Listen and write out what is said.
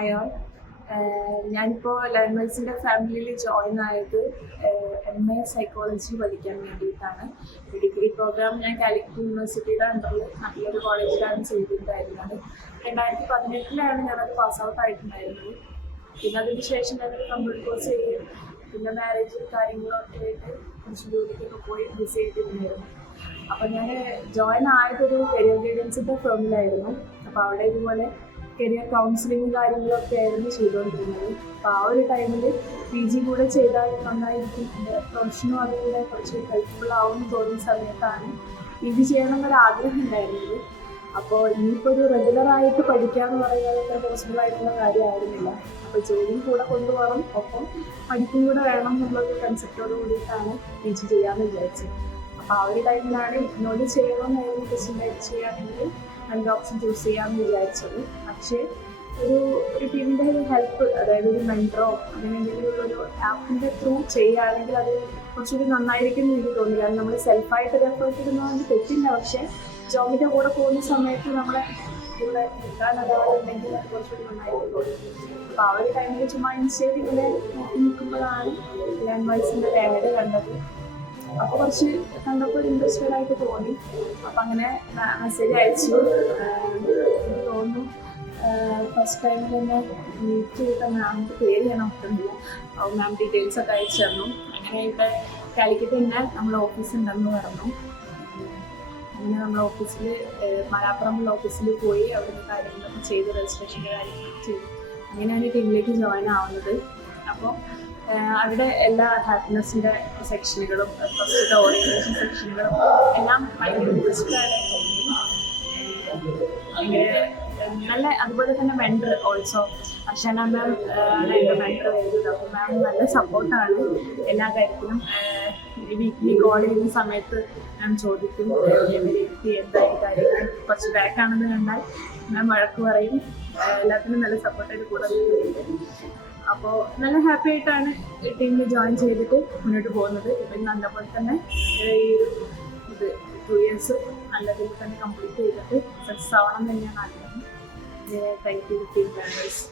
All ഞാനിപ്പോൾ ലേണേഴ്സിന്റെ ഫാമിലിയിൽ join ആയത് എം എ സൈക്കോളജി പഠിക്കാൻ വേണ്ടിയിട്ടാണ്. ഡിഗ്രി പ്രോഗ്രാം ഞാൻ കാലിക്കറ്റ് യൂണിവേഴ്സിറ്റിയുടെ അണ്ടറിൽ നല്ലൊരു കോളേജിലാണ് ചെയ്തിട്ടുണ്ടായിരുന്നത്. രണ്ടായിരത്തി പതിനെട്ടിലാണ് ഞാനത് പാസ് ഔട്ട് ആയിട്ടുണ്ടായിരുന്നത്. പിന്നെ അതിന് ശേഷം ഞാനൊരു കമ്പ്യൂട്ടർ കോഴ്സ് ചെയ്യും പിന്നെ മാരേജും കാര്യങ്ങളൊക്കെ ആയിട്ട് കുറച്ച് ജോലിക്കൊക്കെ പോയി ബിസി ചെയ്തിരുന്നായിരുന്നു അപ്പോൾ ഞാൻ ജോയിൻ ആയതൊരു കരിയർ ഗൈഡൻസിന്റെ ഫേമിലായിരുന്നു അപ്പോൾ അവിടെ ഇതുപോലെ കരിയർ കൗൺസിലിംഗ് കാര്യങ്ങളൊക്കെ ആയിരുന്നു ചെയ്തുകൊണ്ടിരുന്നത്. അപ്പോൾ ആ ഒരു ടൈമിൽ പി ജി കൂടെ ചെയ്താൽ നന്നായിരിക്കും. പ്രൊഫഷനും അതുകൂടെ കുറച്ച് ഹെൽപ്ഫുൾ ആവുമെന്ന് തോന്നിയ സമയത്താണ് പി ജി ചെയ്യണം എന്നൊരു ആഗ്രഹം ഉണ്ടായിരുന്നത്. അപ്പോൾ ഇനിയിപ്പോൾ ഒരു റെഗുലറായിട്ട് എന്ന് പറയുന്നത് അത്ര പോസിബിൾ ആയിട്ടുള്ള കാര്യമായിരുന്നില്ല. അപ്പോൾ ജോലിയും കൂടെ കൊണ്ടുപോകണം. ഒപ്പം പഠിക്കും കൂടെ വേണം എന്നുള്ളൊരു കൺസെപ്റ്റോട് കൂടിയിട്ടാണ് പി ജി ചെയ്യാമെന്ന് വിചാരിച്ചത്. ആ ഒരു ടൈമിലാണ് ഇഗ്നോർ ചെയ്യണമെന്നായിരുന്നു ഡിസിഷൻ ചെയ്യുകയാണെങ്കിൽ നല്ല ഓപ്ഷൻ ചൂസ് ചെയ്യാമെന്ന് വിചാരിച്ചത്. പക്ഷേ ഒരു ഒരു ടീമിന്റെ ഒരു ഹെൽപ്പ് അതായത് ഒരു മെന്ററോ അങ്ങനെ എന്തെങ്കിലും ഒരു ആപ്പിന്റെ ത്രൂ ചെയ്യുകയാണെങ്കിൽ അത് കുറച്ചുകൂടി നന്നായിരിക്കും എന്ന് എനിക്ക് തോന്നി. കാരണം നമ്മൾ സെൽഫായിട്ട് ഒരു എഫേർട്ട് ഇടുന്നതുകൊണ്ട് തെറ്റില്ല. പക്ഷേ ജോബിന്റെ കൂടെ പോകുന്ന സമയത്ത് നമ്മളെ കൂടെ നിൽക്കാൻ ഒരാളുണ്ടെങ്കിൽ അത് കുറച്ചുകൂടി നന്നായിരിക്കും തോന്നി. അപ്പോൾ ആ ഒരു ടൈമിൽ ചുമ്മാ ഇൻസ്റ്റയിൽ ഇങ്ങനെ നോക്കി നിൽക്കുമ്പോഴാണ് ലാൻഡ് വൈസിന്റെ ലാഡ് കണ്ടത്. അപ്പോൾ കുറച്ച് കണ്ടപ്പോൾ ഇൻട്രസ്റ്റഡ് ആയിട്ട് തോന്നി. അപ്പം അങ്ങനെ മെസ്സേജ് അയച്ചു. എനിക്ക് തോന്നുന്നു ഫസ്റ്റ് ടൈമിൽ തന്നെ മീറ്റ് ചെയ്ത മാമിന്റെ പേര് ഞാൻ ഓർക്കുന്നില്ല അപ്പോൾ മാം ഡീറ്റെയിൽസ് ഒക്കെ അയച്ചു തന്നു. അങ്ങനെ ഇവിടെ കാലിക്കറ്റ് തന്നെ നമ്മളെ ഓഫീസ് ഉണ്ടെന്ന് പറഞ്ഞു. അങ്ങനെ നമ്മൾ ഓഫീസിൽ മലാപ്പുറം ഓഫീസിൽ പോയി അവിടുത്തെ കാര്യങ്ങളൊക്കെ ചെയ്ത് രജിസ്ട്രേഷന്റെ കാര്യങ്ങളൊക്കെ ചെയ്തു. അങ്ങനെയാണ് ടീമിലേക്ക് ജോയിൻ ആവുന്നത്. അപ്പോൾ അവിടെ എല്ലാ ഹാപ്പിനെസ്സിന്റെ സെക്ഷനുകളും ഫസ്റ്റ് ഓറിയന്റേഷൻ സെക്ഷനുകളും എല്ലാം ഭയങ്കര നല്ല അതുപോലെ തന്നെ മെൻഡർ ഓൾസോ അർഷന മാം ആണ് എന്റെ മെൻഡർ ചെയ്തത് അപ്പോൾ മാം നല്ല സപ്പോർട്ടാണ് എല്ലാ കാര്യത്തിലും വീക്കിലി കോൾ ചെയ്യുന്ന സമയത്ത് ഞാൻ ചോദിക്കും വ്യക്തി എന്തായി കാര്യങ്ങൾ കുറച്ച് ബാക്കാണെന്ന് കണ്ടാൽ മാം വഴക്ക് പറയും. എല്ലാത്തിനും നല്ല സപ്പോർട്ടായിട്ട് കൂടെ അപ്പോൾ നല്ല ഹാപ്പി ആയിട്ടാണ് ടീമിൽ ജോയിൻ ചെയ്തിട്ട് മുന്നോട്ട് പോകുന്നത്. ഇപ്പം നല്ലപോലെ തന്നെ ഈ ഇത് ടു ഇയേഴ്സ് നല്ല രീതിയിൽ തന്നെ കംപ്ലീറ്റ് ചെയ്തിട്ട് സക്സസ് ആവണം തന്നെയാണ് ആഗ്രഹം. Thank you team members